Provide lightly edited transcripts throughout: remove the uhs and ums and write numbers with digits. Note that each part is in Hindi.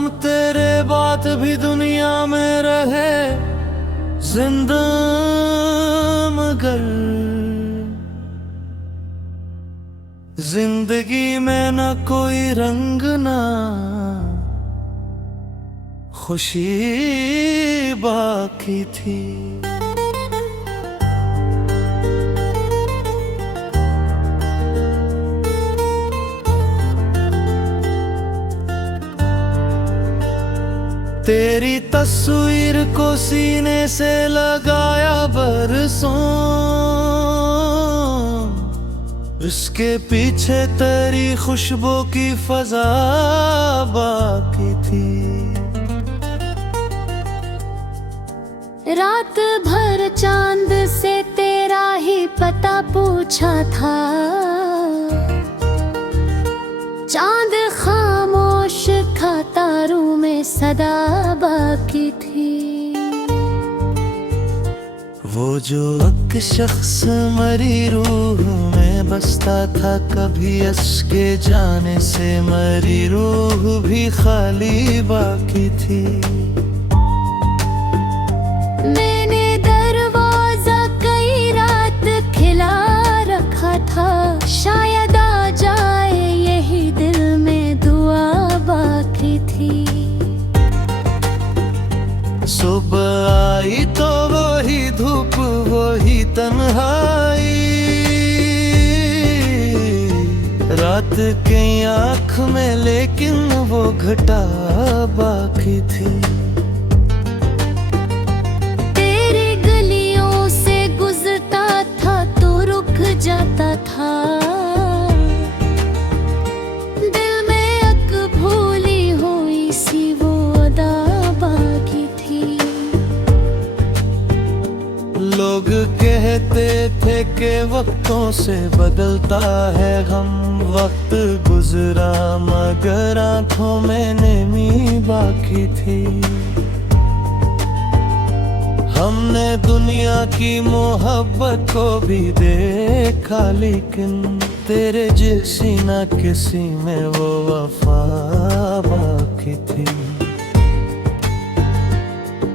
हम तेरे बात भी दुनिया में रहे जिंदा, मगर जिंदगी में न कोई रंग ना खुशी बाकी थी। तेरी तस्वीर को सीने से लगाया बरसों, इसके पीछे तेरी खुशबू की फजा बाकी थी। रात भर चांद से तेरा ही पता पूछा था, चांद खामोश था, तारों में सदा बाकी थी। वो जो एक शख्स मरी रूह में बसता था, कभी इसके जाने से मरी रूह भी खाली बाकी थी। मैंने दरवाजा कई रात खिला रखा था, शायद आ जाए यही दिल में दुआ बाकी थी। सुबह आई तो वही धूप वही तन्हाई, रात की आँख में लेकिन वो घटा बाकी थी। तेरी गलियों से गुजरता था तो रुक जाता था, दिल में एक भूली हुई सी वो अदा बाकी थी। लोग कहते थे कि वक्तों से बदलता है गम, वक्त गुजरा मगर आंखों में नमी बाकी थी। हमने दुनिया की मोहब्बत को भी देखा, लेकिन तेरे जैसी ना किसी में वो वफा बाकी थी।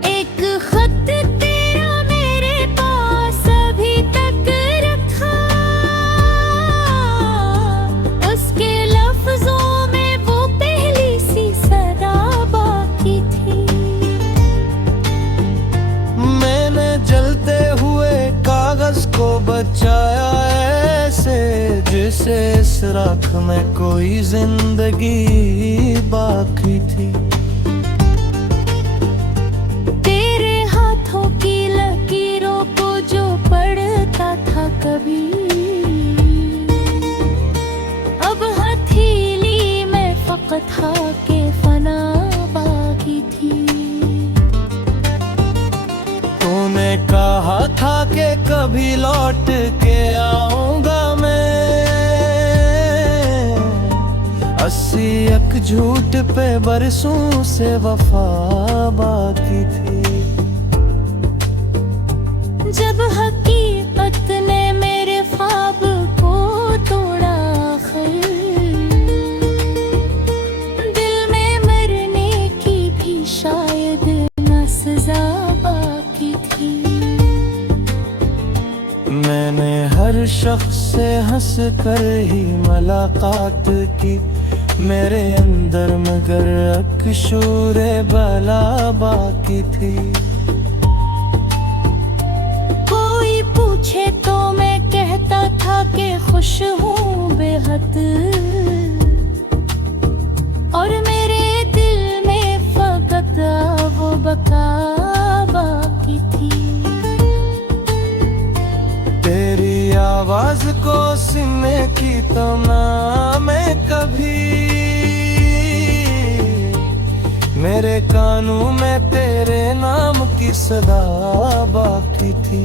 एक खत तेरा मेरे पास अभी तक रखा, उसके लफ्जों में वो पहली सी सदा बाकी थी। मैंने जलते हुए कागज को बचाया ऐसे, जैसे इस राख में कोई जिंदगी बाकी थी। तेरे हाथों की लकीरों को जो पढ़ता था कभी, अब हथेली में फकत के फना बाकी थी। तूने कहा था कि कभी लौट के आऊंगा मैं, 80 एक झूठ पे बरसों से वफा बाकी थी। जब हकीकत ने मेरे ख्वाब को तोड़ा आखिर, दिल में मरने की भी शायद न सजा बाकी थी। मैंने हर शख्स से हंस कर ही मुलाकात की, मेरे अंदर मगर एक शूरे बला बाकी थी। कोई पूछे तो मैं कहता था कि खुश हूँ बेहद, और मेरे दिल में फकत वो बका बाकी थी। तेरी आवाज को सुनने की तमन्ना में कभी, मेरे कानों में तेरे नाम की सदा बाकी थी।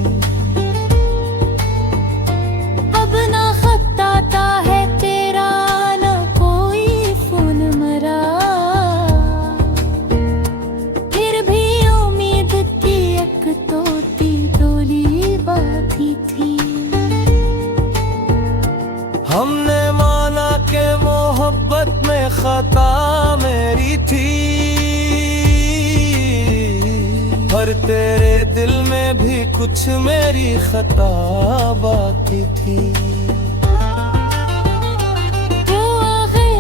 अब ना खत आता है तेरा, ना कोई फोन मरा, फिर भी उम्मीद की एक तोती डोली बाकी थी। हमने माना कि मोहब्बत में खता मेरी थी, तेरे दिल में भी कुछ मेरी खता बाकी थी। तू आगे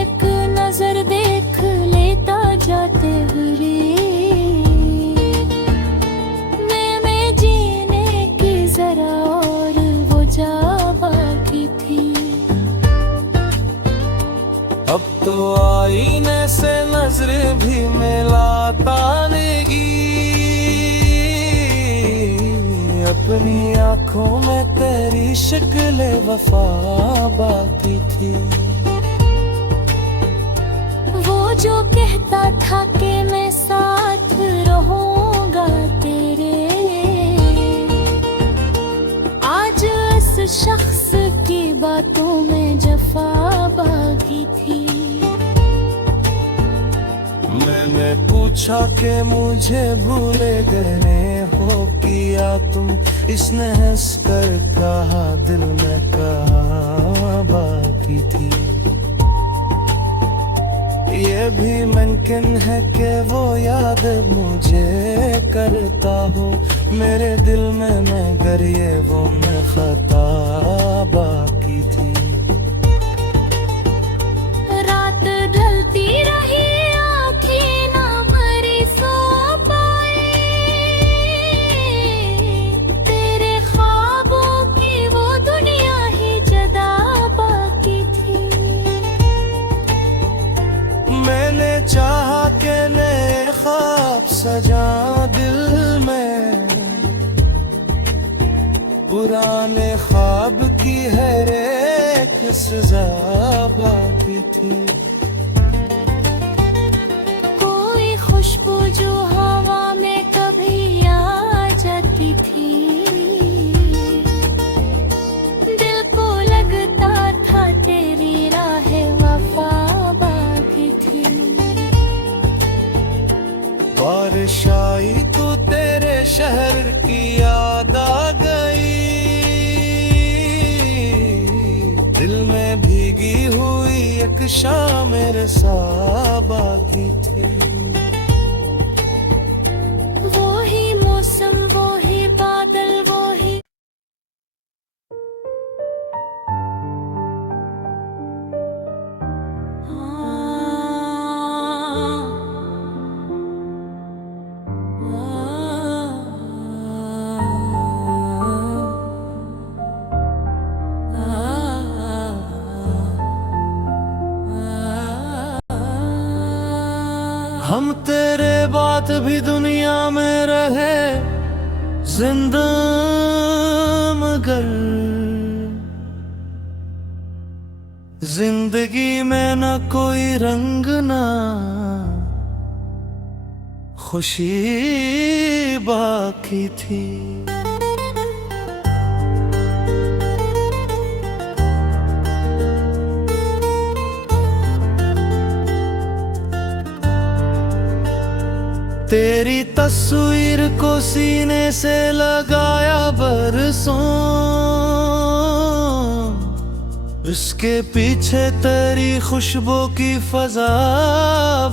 एक नजर देख लेता जाते हुए, मैं जीने की जरा और वो जा बाकी थी। अब तो आईने से नजर भी मिलाता नेगी, अपनी आंखों में तेरी शक्ल वफा बाकी थी। वो जो कहता था कि मैं साथ रहूंगा तेरे, आज इस शख्स की बातों में जफा बाकी थी। मैंने पूछा कि मुझे भूले गए हो किया तुम, इसने हंस कर कहा दिल में कहा बाकी थी। ये भी मुमकिन है कि वो याद मुझे करता हो मेरे दिल में, मगर ये वो मैं खता बाकी थी। रात ढलती रही आँखें ना भरी सो पाए, तेरे ख्वाबों की वो दुनिया ही जदा बाकी थी। मैंने चाहा कि नए ख्वाब सजा दिल में, पुराने ख्वाब की हर एक सजा बाकी थी। कोई खुशबू जो हवा में कभी आ जाती थी, दिल को लगता था तेरी राह वफा बाकी थी। बारिश आई तो तेरे शहर की याद आ गई, दिल में भीगी हुई एक शाम मेरे सा बाकी थी। वो ही मौसम वो ही बादल वो ही हम तेरे बात भी दुनिया में रहे जिंदा, मगर जिंदगी में न कोई रंग ना खुशी बाकी थी। तेरी तस्वीर को सीने से लगाया बरसों, इसके पीछे तेरी खुशबू की फजा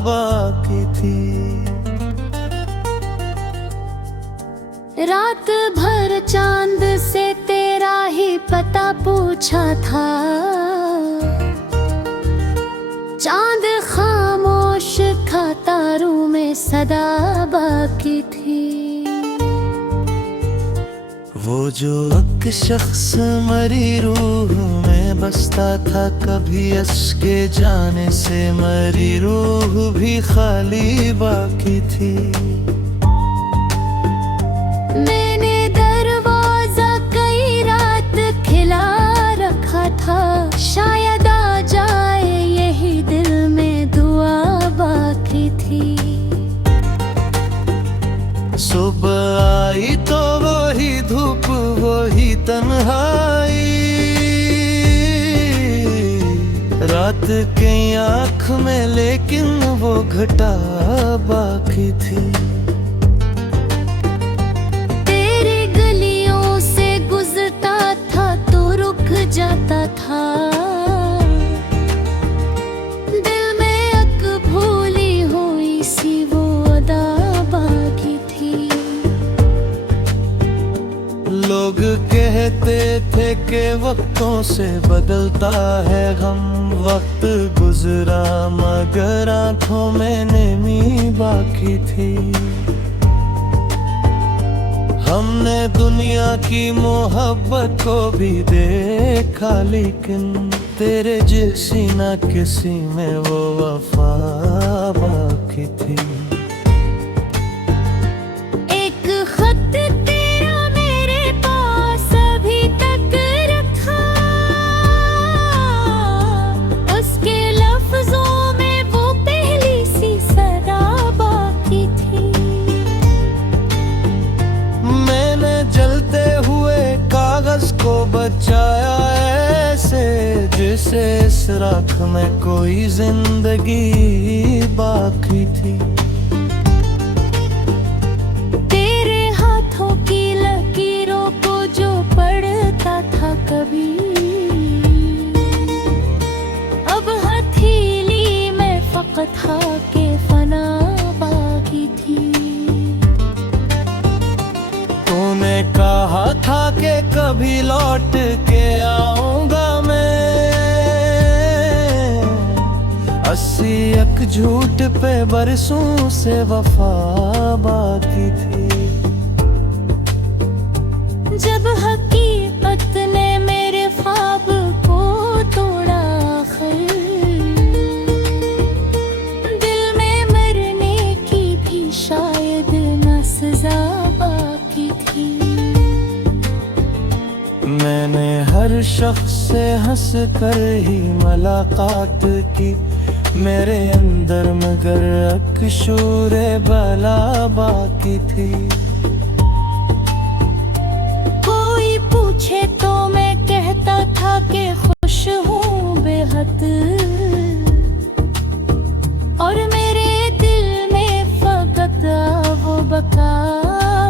बाकी थी। रात भर चांद से तेरा ही पता पूछा था, चांद खामोश था तारों में सदा बाकी थी। वो जो एक शख्स मरी रूह में बसता था, कभी इसके जाने से मरी रूह भी खाली बाकी थी। मैंने दरवाजा कई रात खिला रखा था, शायद आ जाए यही दिल में दुआ बाकी थी। सुबह आई तो वही धूप वही तन्हाई, रात की आँख में लेकिन वो घटा बाकी थी। तेरी गलियों से गुजरता था तो रुक जाता था, दिल में एक भूली हुई सी वो अदा बाकी थी। लोग कहते थे कि वक्तों से बदलता है गम, वक्त गुजरा मगर आंखों में नमी बाकी थी। हमने दुनिया की मोहब्बत को भी देखा, लेकिन तेरे जैसी ना किसी में वो वफा बाकी थी। एक खत तेरा मेरे पास अभी तक रखा, उसके लफ्जों में वो पहली सी सदा बाकी थी। मैंने जलते हुए कागज को बचाया ऐसे, जैसे इस राख में कोई जिंदगी बाकी थी। तेरे हाथों की लकीरों को जो पढ़ता था कभी, अब हथेली में फकत के फना बाकी थी। तूने कहा था कि कभी लौट के आऊंगा मैं, 80 एक झूठ पे बरसों से वफा बाकी थी। जब हकीकत ने मेरे ख्वाब को तोड़ा आखिर, दिल में मरने की भी शायद न सजा बाकी थी। मैंने हर शख्स से हंस कर ही मुलाकात की, मेरे अंदर मगर अकशूरे बला बाकी थी। कोई पूछे तो मैं कहता था कि खुश हूँ बेहद, और मेरे दिल में फकत वो बका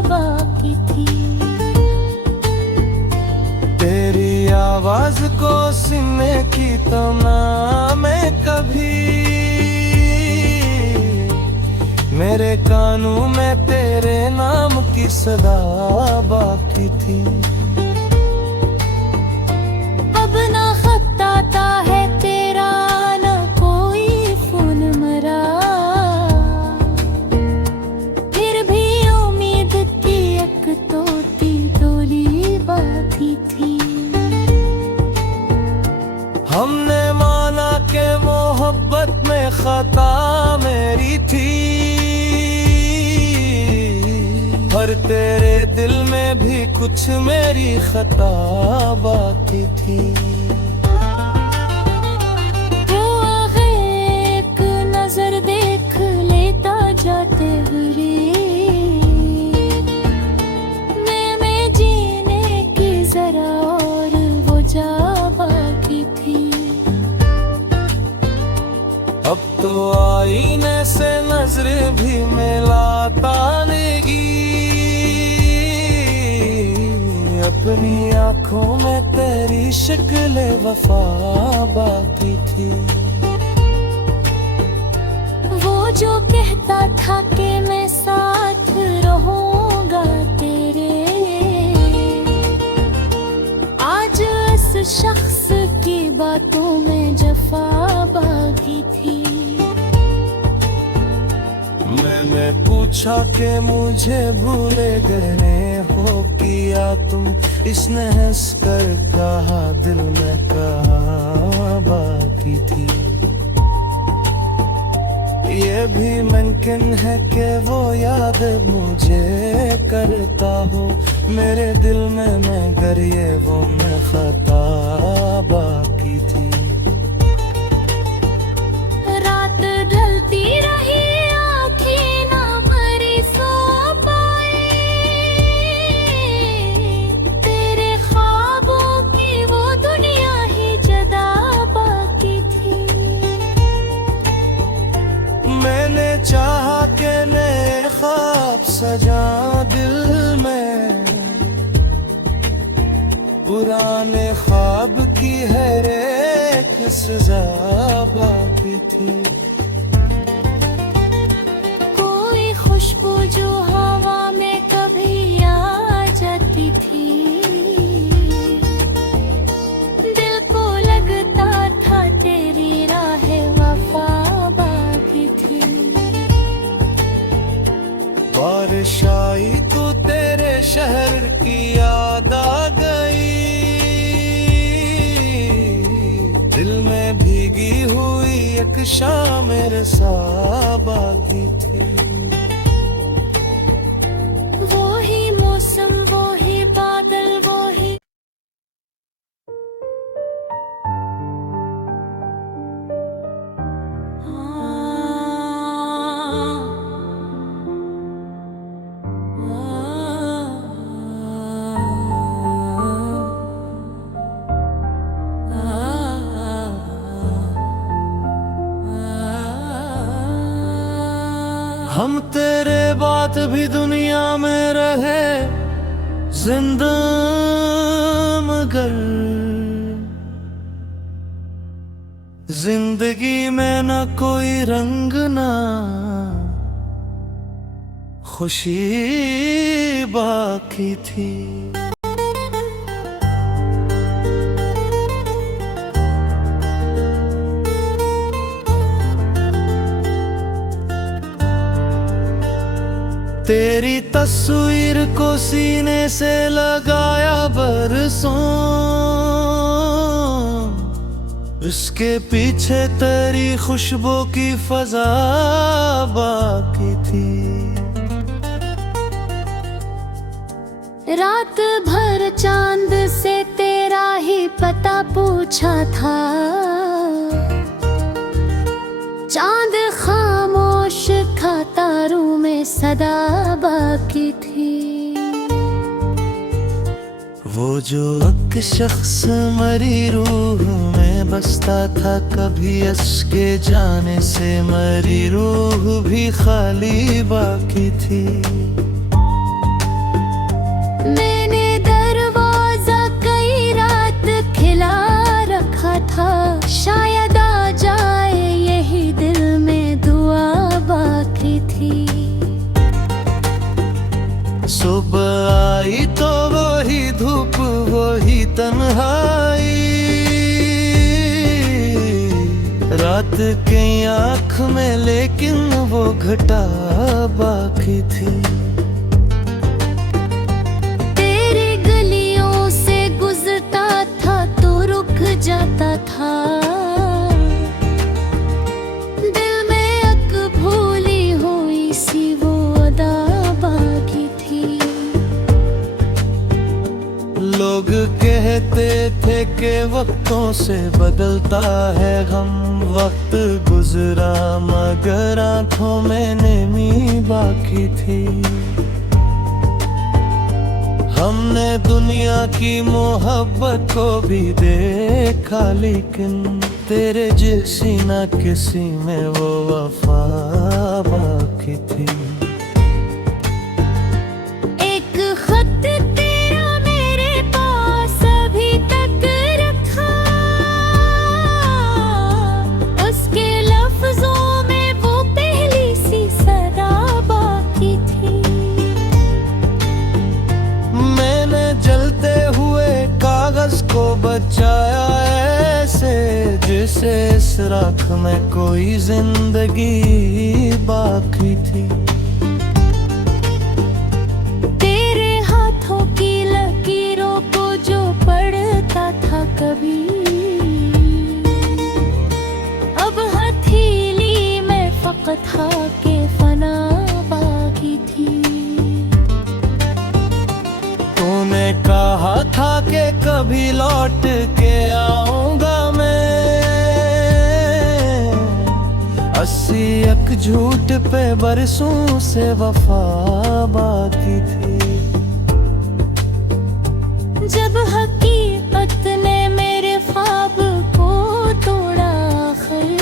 बाकी थी। तेरी आवाज को सुनने की तमन्ना में कभी, मेरे कानों में तेरे नाम की सदा बाकी थी। अब ना खत आता है तेरा, ना कोई फोन मरा, फिर भी उम्मीद की एक तोती डोली बाकी थी। हमने माना कि मोहब्बत में खता मेरी थी, पर तेरे दिल में भी कुछ मेरी खता बाकी थी। वो आगे एक नजर देख लेता जाते हुए, मैं जीने की जरा और वो जा बाकी थी। अब तो आईने से नजर भी मिलाता नेगी, अपनी आंखों में तेरी शक्ल वफा बाकी थी। वो जो कहता था कि मैं साथ रहूंगा तेरे, आज इस शख्स की बातों में जफा बाकी थी। मैंने पूछा कि मुझे भूले गए हो किया तुम, इसने हंस कर कहा दिल में कहा बाकी थी। ये भी मुमकिन है कि वो याद मुझे करता हो, मेरे दिल में मगर ये वो मैं खता बाकी थी। रात ढलती रही, आँखें ना भरी सो पाए, तेरे ख्वाबों की वो दुनिया ही जदा बाकी थी। मैंने चाहा कि नए ख्वाब सजा दिल में, पुराने ख्वाब की हर एक सजा बाकी थी। कोई खुशबू जो हवा में कभी आ जाती थी, एक शाम मेरे साथ बाकी थी। वो ही मौसम, वो ही बादल, वो ही हम तेरे बात भी दुनिया में रहे जिंदा, मगर जिंदगी में न कोई रंग ना खुशी बाकी थी। तेरी तस्वीर को सीने से लगाया बरसों, इसके पीछे तेरी खुशबू की फजा बाकी थी। रात भर चांद से तेरा ही पता पूछा था, चांद खामोश था, तारों में सदा बाकी थी। वो जो एक शख्स मरी रूह में बसता था, कभी इसके जाने से मरी रूह भी खाली बाकी थी। मैंने दरवाजा कई रात खिला रखा था, शायद आ जाए यही दिल में दुआ बाकी थी। सुबह आई तो वही धूप, वही तन्हाई, रात की आँख में लेकिन वो घटा बाकी थी। तेरी गलियों से गुजरता था तो रुक जाता था, दिल में एक भूली हुई सी वो अदा बाकी थी। लोग कहते थे कि वक्तों से बदलता है गम, वक्त गुजरा मगर आंखों में नमी बाकी थी। हमने दुनिया की मोहब्बत को भी देखा, लेकिन तेरे जैसी ना किसी में वो वफा बाकी थी। एक खत तेरा मेरे पास अभी तक रखा, उसके लफ्जों में वो पहली सी सदा बाकी थी। मैंने जलते हुए कागज को बचाया ऐसे, जैसे इस राख में कोई जिंदगी बाकी थी। तेरे हाथों की लकीरों को जो पढ़ता था कभी, अब हथेली में फकत था के फना बाकी थी। तूने कहा था कि कभी लौट के आऊंगा मैं, 80 एक झूठ पे बरसों से वफा बाकी थी। जब हकीकत ने मेरे ख्वाब को तोड़ा आखिर,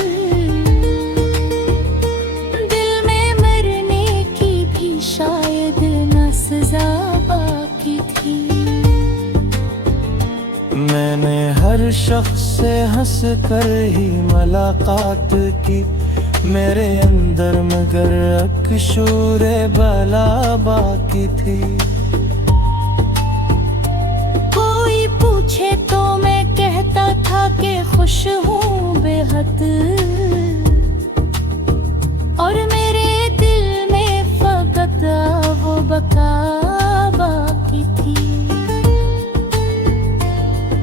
दिल में मरने की भी शायद न सजा बाकी थी। मैंने हर शख्स से हंस कर ही मुलाकात की, मेरे अंदर मगर एक शूरे बला बाकी थी। कोई पूछे तो मैं कहता था कि खुश हूँ बेहद, और मेरे दिल में फकत वो बका बाकी थी।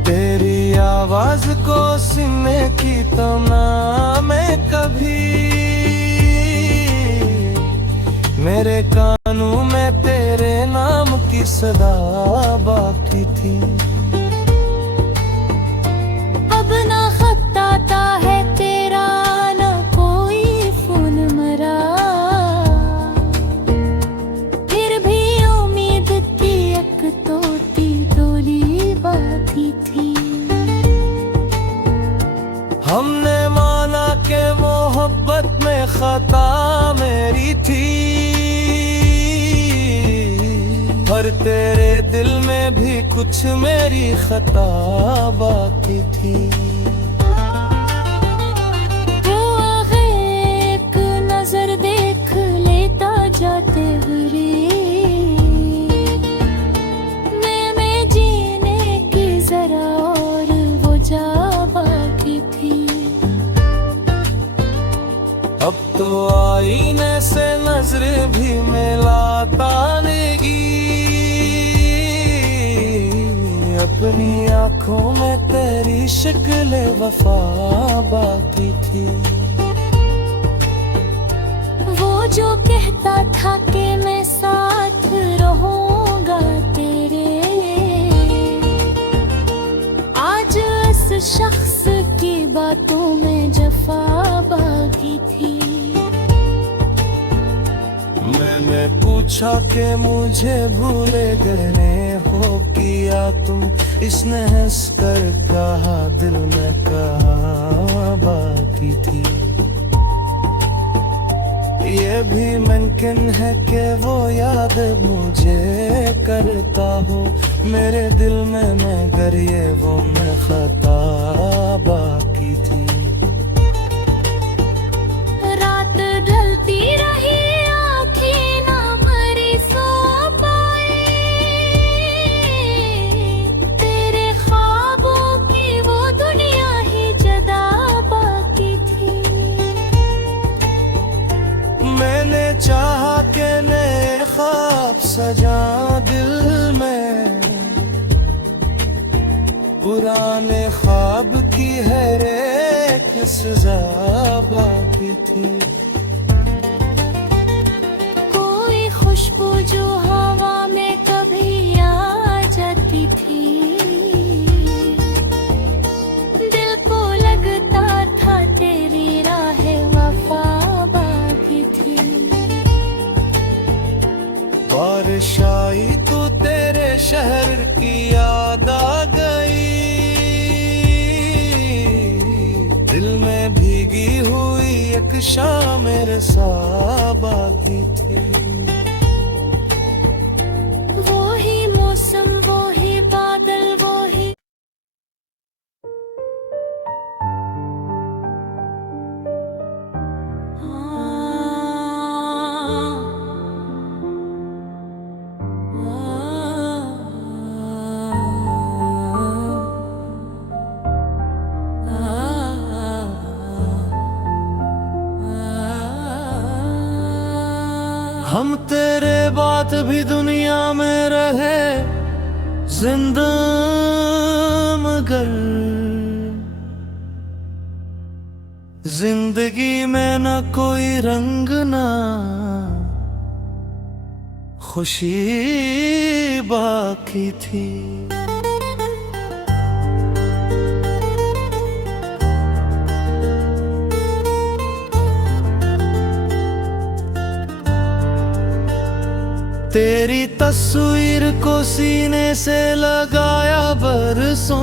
तेरी आवाज को सुनने की तमन्ना में कभी मेरे कानों में तेरे नाम की सदा बाकी थी। अब ना खत आता है तेरा, ना कोई फोन मरा, फिर भी उम्मीद की एक तोती डोली बाकी थी। हमने माना के मोहब्बत में खता मेरी थी, पर तेरे दिल में भी कुछ मेरी खता बाकी थी। वो आगे एक नजर देख लेता जाते हुए, मैं जीने की जरा और वो जा बाकी थी। अब तो आईने से नजर भी मिलाता नेगी, अपनी आंखों में तेरी शक्ल वफा बाकी थी। वो जो कहता था कि मैं साथ रहूंगा तेरे, आज इस शख्स की बातों में जफा बाकी थी। मैंने पूछा कि मुझे भूले गए हो किया तुम, इसने हंस कर कहा दिल में कहा बाकी थी। ये भी मुमकिन है कि वो याद मुझे करता हो मेरे दिल में, मगर ये वो मैं खता बाकी थी। रात ढलती रही, आँखें ना भरी सो पाए, तेरे ख्वाबों की वो दुनिया ही जदा बाकी थी। मैंने चाहा कि नए ख्वाब सजा दिल में, पुराने ख्वाब की हर एक सजा बाकी थी। कोई खुशबू जो हवा में कभी आ जाती थी, दिल को लगता था तेरी राह वफा बाकी थी। बारिश आई तो तेरे शहर की याद आ गई, दिल में भीगी हुई एक शाम मेरे सा बाकी थी। वो ही मौसम, वो ही बादल, वो ही हम तेरे बात भी दुनिया में रहे जिंदा, मगर जिंदगी में न कोई रंग ना खुशी बाकी थी। तेरी तस्वीर को सीने से लगाया बरसों,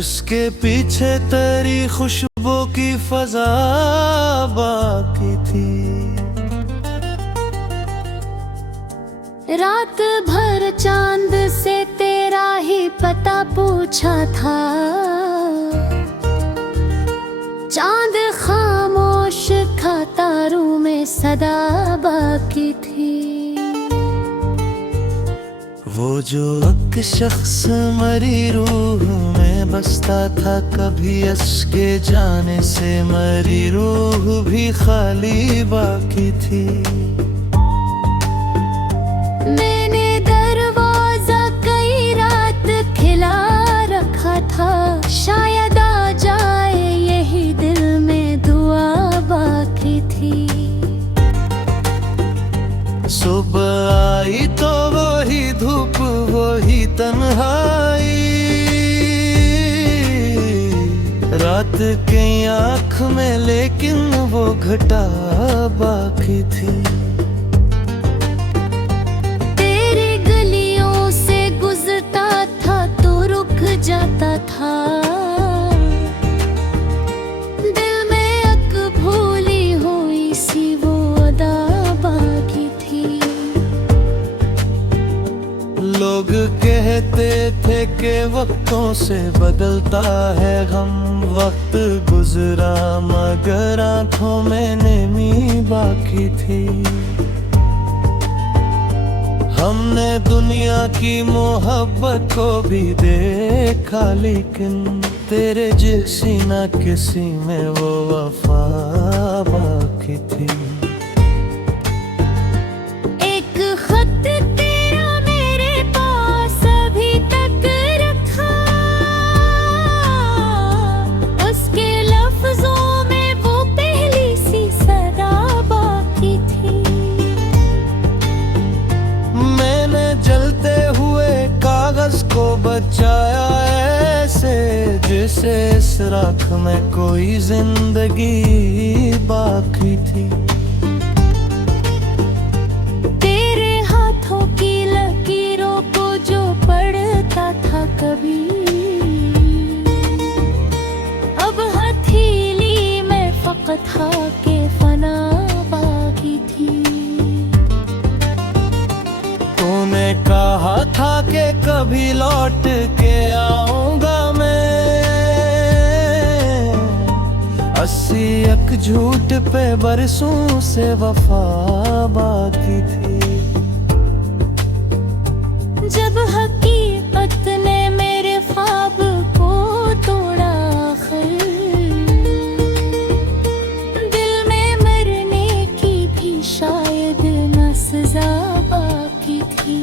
इसके पीछे तेरी खुशबू की फजा बाकी थी। रात भर चांद से तेरा ही पता पूछा था, चांद खामोश था, तारों में सदा बाकी थी। वो जो एक शख्स मरी रूह में बसता था, कभी इसके जाने से मरी रूह भी खाली बाकी थी। मैंने दरवाजा कई रात तन्हाई, रात के आँख में लेकिन वो घटा बाकी थी। तेरे गलियों से गुजरता था तो रुक जाता था, दिल में अक भूली हुई सी वो अदा बाकी थी। लोग कहते थे कि वक्तों से बदलता है गम, वक्त गुजरा मगर आंखों में नमी बाकी थी। हमने दुनिया की मोहब्बत को भी देखा, लेकिन तेरे जैसी ना किसी में वो वफा बाकी थी। एक खत तेरा मेरे पास अभी तक रखा, उसके लफ्जों में वो पहली सी सदा बाकी थी। मैंने जलते हुए कागज को बचाया ऐसे, जैसे इस राख में कोई जिंदगी बाकी थी। तेरे हाथों की लकीरों को जो पढ़ता था कभी, अब हथेली में फकत के फना बाकी थी। तूने कहा था कि कभी लौट के आऊंगा मैं, 80 एक झूठ पे बरसों से वफा बाकी थी। जब हकीकत ने मेरे ख्वाब को तोड़ा आखिर, दिल में मरने की भी शायद न सजा बाकी थी।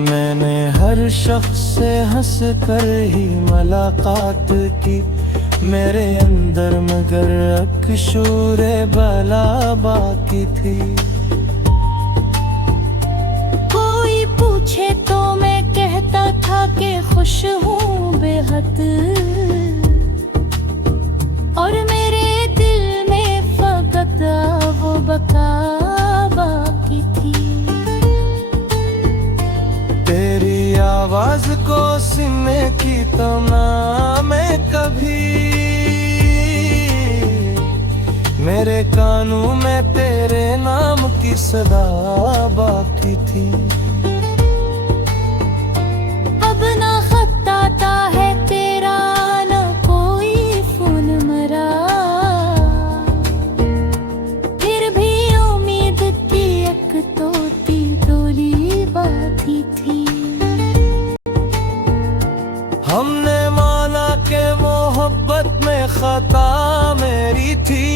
मैंने हर शख्स से हंस कर ही मुलाकात की, मेरे अंदर मगर अकशूरे बला बाकी थी। कोई पूछे तो मैं कहता था कि खुश हूँ बेहद, और मेरे दिल में फकत वो बका बाकी थी। तेरी आवाज को सुनने की तमन्ना में कभी, मेरे कानों में तेरे नाम की सदा बाकी थी। अब ना खत आता है तेरा, ना कोई फोन मरा, फिर भी उम्मीद की एक तोती डोली बाकी थी। हमने माना कि मोहब्बत में खता मेरी थी,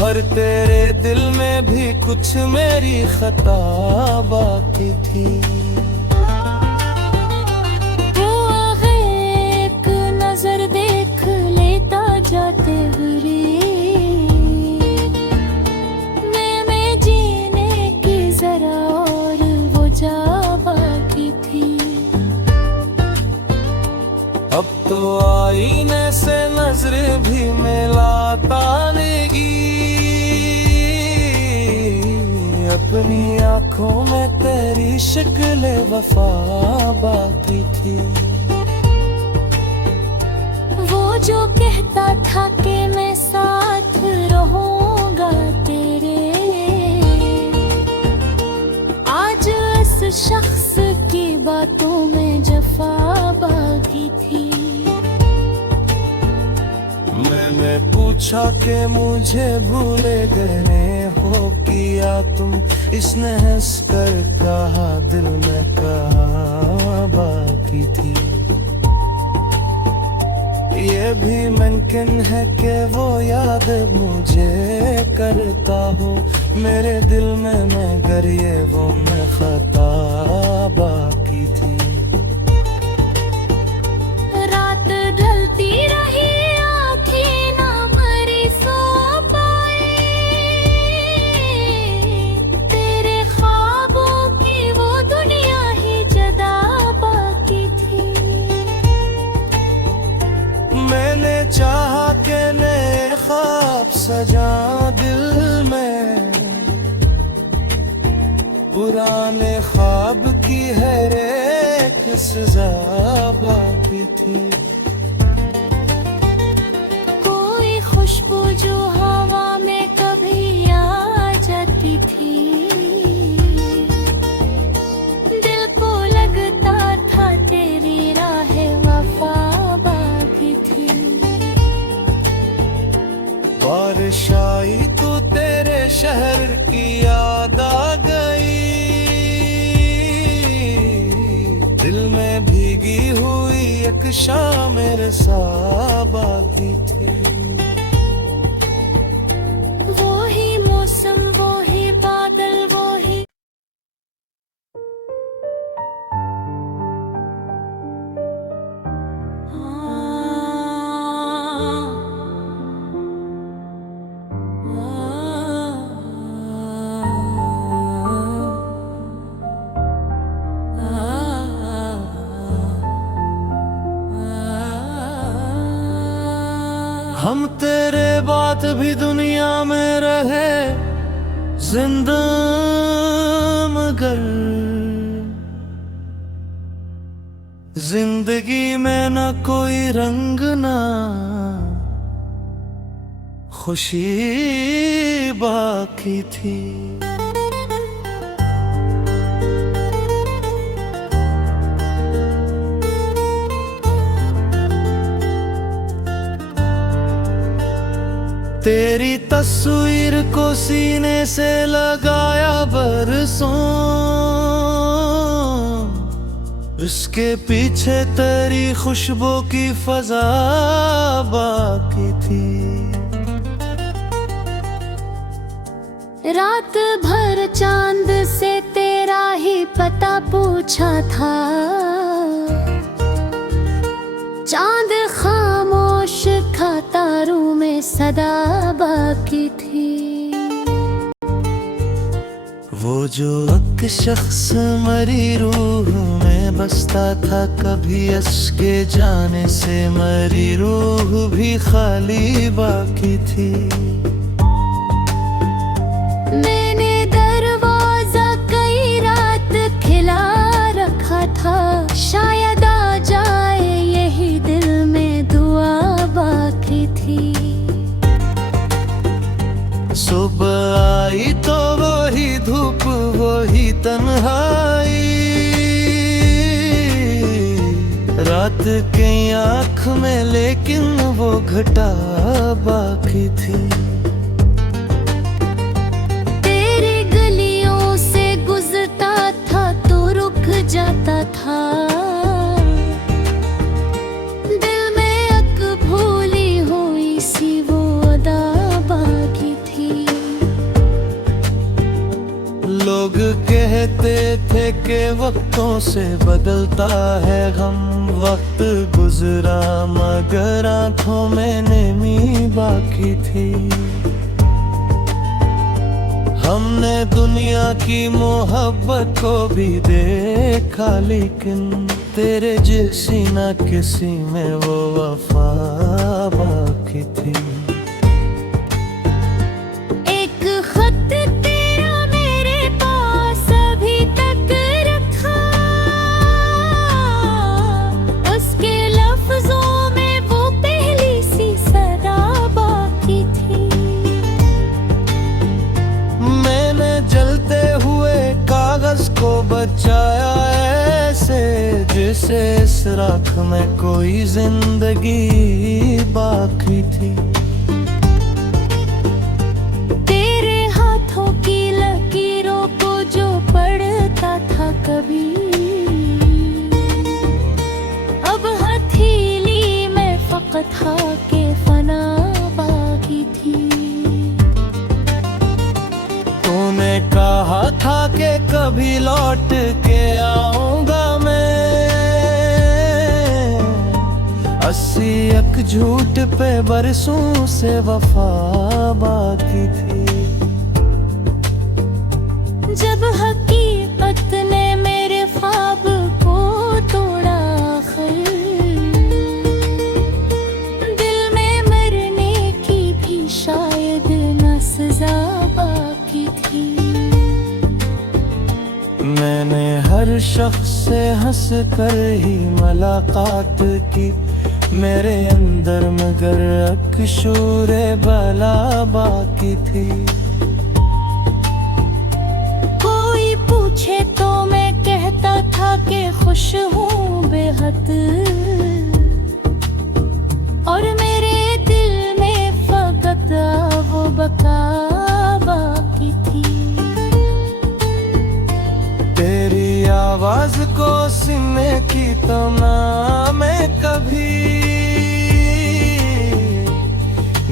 पर तेरे दिल में भी कुछ मेरी खता बाकी थी। वो आगे एक नजर देख लेता जाते हुए, मैं जीने की जरा और वो जा बाकी थी। अब तो आईने से नजर भी मिलाता नेगी, अपनी आंखों में तेरी शक्ल वफा बाकी थी। वो जो कहता था कि मैं साथ रहूंगा तेरे, आज इस शख्स की बातों में जफा बाकी थी। मैंने पूछा कि मुझे भूले गए हो किया तुम, इसने हंस कर कहा दिल में कहा बाकी थी। ये भी मुमकिन है कि वो याद मुझे करता हो, मेरे दिल में मगर ये वो मैं खता बाकी थी। रात ढलती रही, आँखें ना भरी सो पाए, तेरे ख्वाब पुराने ख्वाब की हर एक सजा बाकी थी। कोई खुशबू जो हवा में कभी आ जाती थी, दिल को लगता था तेरी राह वफा बाकी थी। बारिश आई तो तेरे शहर की याद आ गई, दिल में भीगी हुई एक शाम मेरे साथ बाकी थी। वो ही मौसम, वो ही बादल, वो ही हम तेरे बात भी दुनिया में रहे जिंदा, मगर जिंदगी में न कोई रंग ना खुशी बाकी थी। तेरी तस्वीर को सीने से लगाया बरसों, इसके पीछे तेरी खुशबू की फजा बाकी थी। रात भर चांद से तेरा ही पता पूछा था, चांद खामोश था, तारों में सदा बाकी थी। वो जो एक शख्स मरी रूह में बसता था, कभी इसके जाने से मरी रूह भी खाली बाकी थी। मैंने दरवाजा कई रात खिला रखा था, शायद आ जाए यही दिल में दुआ बाकी थी। सुबह आई तो वही धूप, वही तन्हाई, रात की आँख में लेकिन वो घटा बाकी थी। तेरी गलियों से गुजरता था तो रुक जाता था, दिल में एक भूली हुई सी वो अदा बाकी थी। लोग कहते थे कि वक्तों से बदलता है गम, वक्त गुजरा मगर आंखों में नमी बाकी थी। हमने दुनिया की मोहब्बत को भी देखा, लेकिन तेरे जैसी ना किसी में वो वफा बाकी थी। एक खत तेरा मेरे पास अभी तक रखा, उसके लफ्जों में वो पहली सी सदा बाकी थी। मैंने जलते हुए कागज को बचाया ऐसे, जैसे इस राख में कोई जिंदगी बाकी थी। तेरे हाथों की लकीरों को जो पढ़ता था कभी, अब हथेली में फकत के फना बाकी थी। तूने कहा था कि कभी लौट के आऊंगा मैं, 80 एक झूठ पे बरसों से वफा बाकी थी। जब हकीकत ने मेरे ख्वाब को तोड़ा आखिर, दिल में मरने की भी शायद न सजा बाकी थी। शख्स से हंस कर ही मुलाकात की, मेरे अंदर मगर अकशूरे बला बाकी थी। कोई पूछे तो मैं कहता था कि खुश हूँ बेहद, और मेरे दिल में फकत वो बका बाकी थी। तेरी आवाज को सुनने की तमन्ना में कभी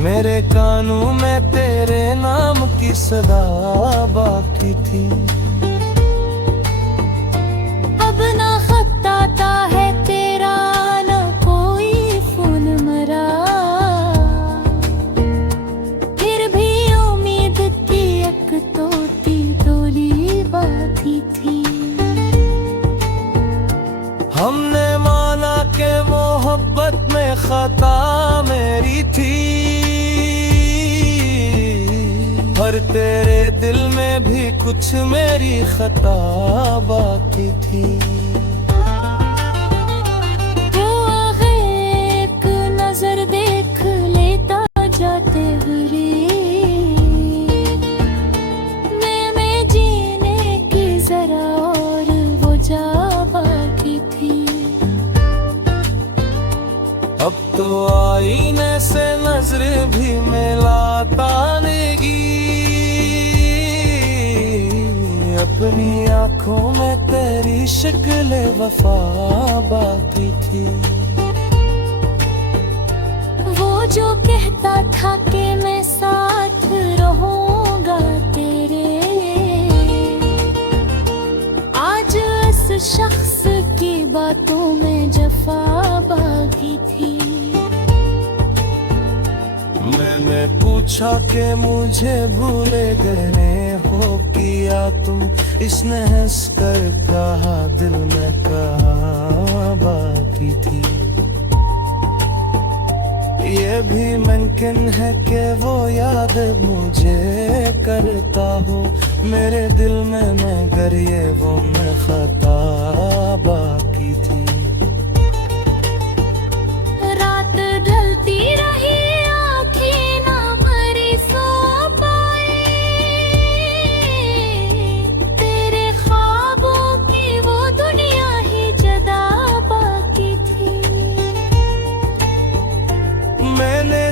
मेरे कानों में तेरे नाम की सदा बाकी थी। अब ना खत आता है तेरा, ना कोई फोन मरा, फिर भी उम्मीद की एक तोती डोली बाकी थी। हमने माना के मोहब्बत में खता मेरी थी, पर तेरे दिल में भी कुछ मेरी खता बाकी थी। वो आगे एक नजर देख लेता जाते हुए, मैं जीने की जरा और वो जा बाकी थी। अब तो आईने से नजर भी मिलाता नेगी, अपनी आंखों में तेरी शक्ल वफा बाकी थी। वो जो कहता था कि मैं साथ रहूंगा तेरे, आज इस शख्स की बातों में जफा बाकी थी। मैंने पूछा कि मुझे भूले गए हो किया तुम, इसने हंस कर कहा दिल में कहा बाकी थी। ये भी मुमकिन है कि वो याद मुझे करता हो, मेरे दिल में मगर ये वो मैं खता बाकी थी। रात ढलती रही,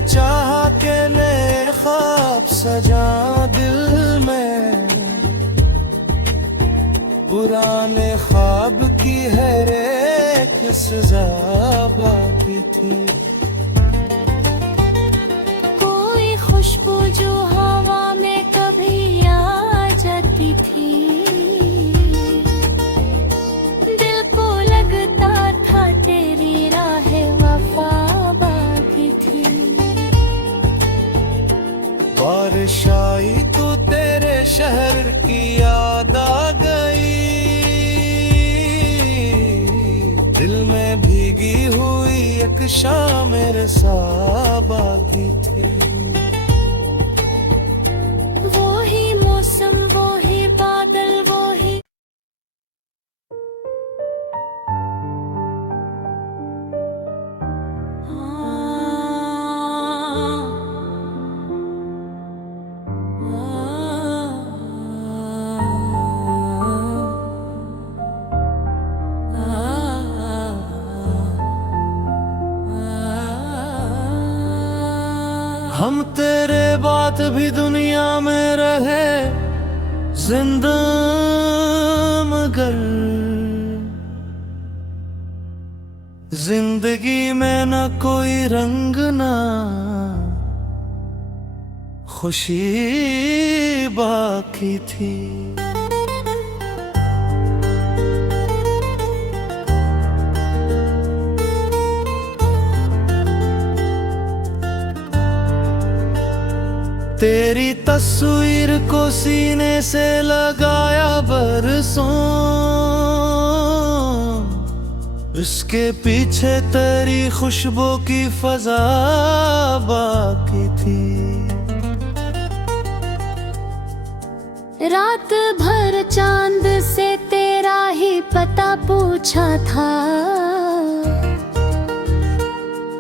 चाहा के नए ख्वाब सजा दिल में, पुराने ख्वाब की हर एक सजा बाकी थी। कोई खुशबू जो हवा में कभी आ जाती थी, दिल को लगता था तेरी राह वफा बाकी थी। बारिश आई तो तेरे शहर की याद आ गई, दिल में भीगी हुई एक शाम मेरे साथ बाकी थी। वो ही मौसम, वो ही बादल, वो ही हम तेरे बात भी दुनिया में रहे जिंदा, मगर जिंदगी में न कोई रंग ना खुशी बाकी थी। तेरी तस्वीर को सीने से लगाया बरसों, इसके पीछे तेरी खुशबू की फजा बाकी थी। रात भर चांद से तेरा ही पता पूछा था,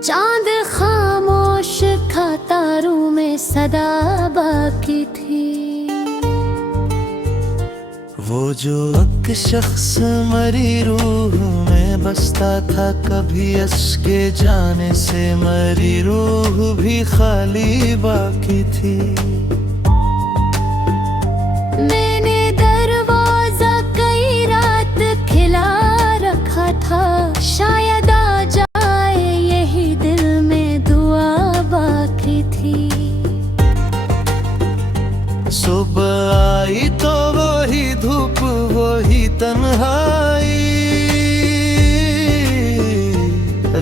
चांद खामोश था, तारों में सदा बाकी थी। वो जो एक शख्स मरी रूह में बसता था, कभी इसके जाने से मरी रूह भी खाली बाकी थी। मैंने दरवाजा कई रात खिला रखा था, शायद आ जाए यही दिल में दुआ बाकी थी। सुबह आई तो वही धूप वही तन्हाई,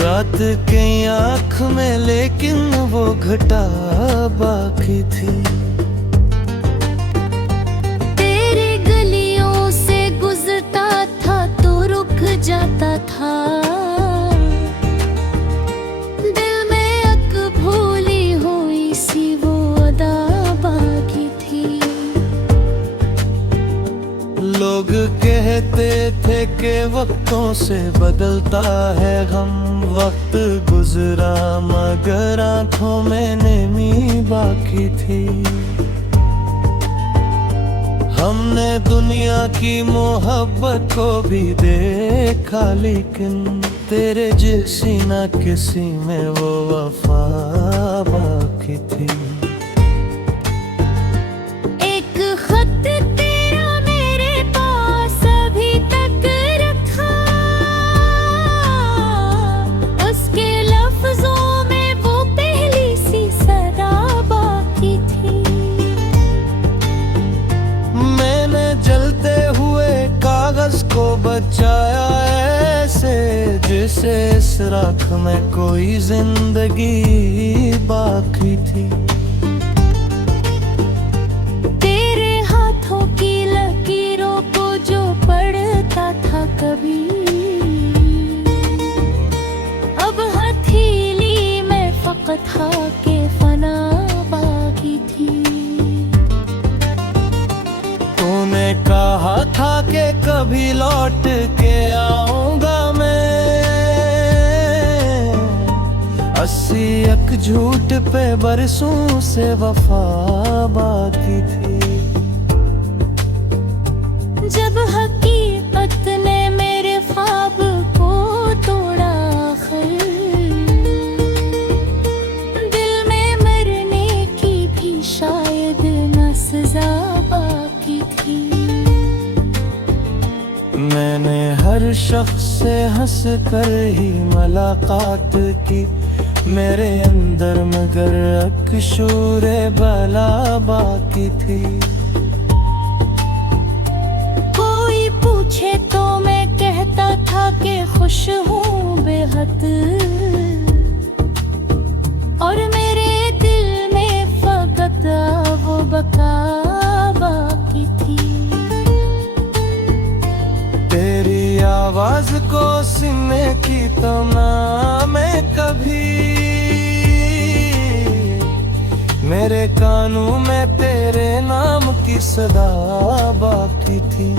रात की आँख में लेकिन वो घटा बाकी थी। तेरे गलियों से गुजरता था तो रुक जाता था, दिल में एक भूली हुई सी वो अदा बाकी थी। लोग कहते थे कि वक्तों से बदलता है गम, वक्त गुजरा मगर आंखों में नमी बाकी थी। हमने दुनिया की मोहब्बत को भी देखा, लेकिन तेरे जैसी ना किसी में वो वफा बाकी थी। एक खत तेरा मेरे पास अभी तक रखा, उसके लफ्जों में वो पहली सी सदा बाकी थी। मैंने जलते हुए कागज को बचाया ऐसे, जैसे इस राख में कोई जिंदगी बाकी थी। तेरे हाथों की लकीरों को जो पढ़ता था कभी, अब हथेली में फकत था के फना बाकी थी। तूने कहा था कि कभी लौट के आऊंगा मैं, 80 एक झूठ पे बरसों से वफा बाकी थी। जब हकीकत ने मेरे ख्वाब को तोड़ा आखिर, दिल में मरने की भी शायद न सजा बाकी थी। मैंने हर शख्स से हंस कर ही मुलाकात की, मेरे अंदर मगर एक शूरे बला बाकी थी। कोई पूछे तो मैं कहता था कि खुश हूँ बेहद, और मेरे दिल में फकत वो बका बाकी थी। तेरी आवाज को सुनने की तमन्ना में कभी, मेरे कानों में तेरे नाम की सदा बाकी थी।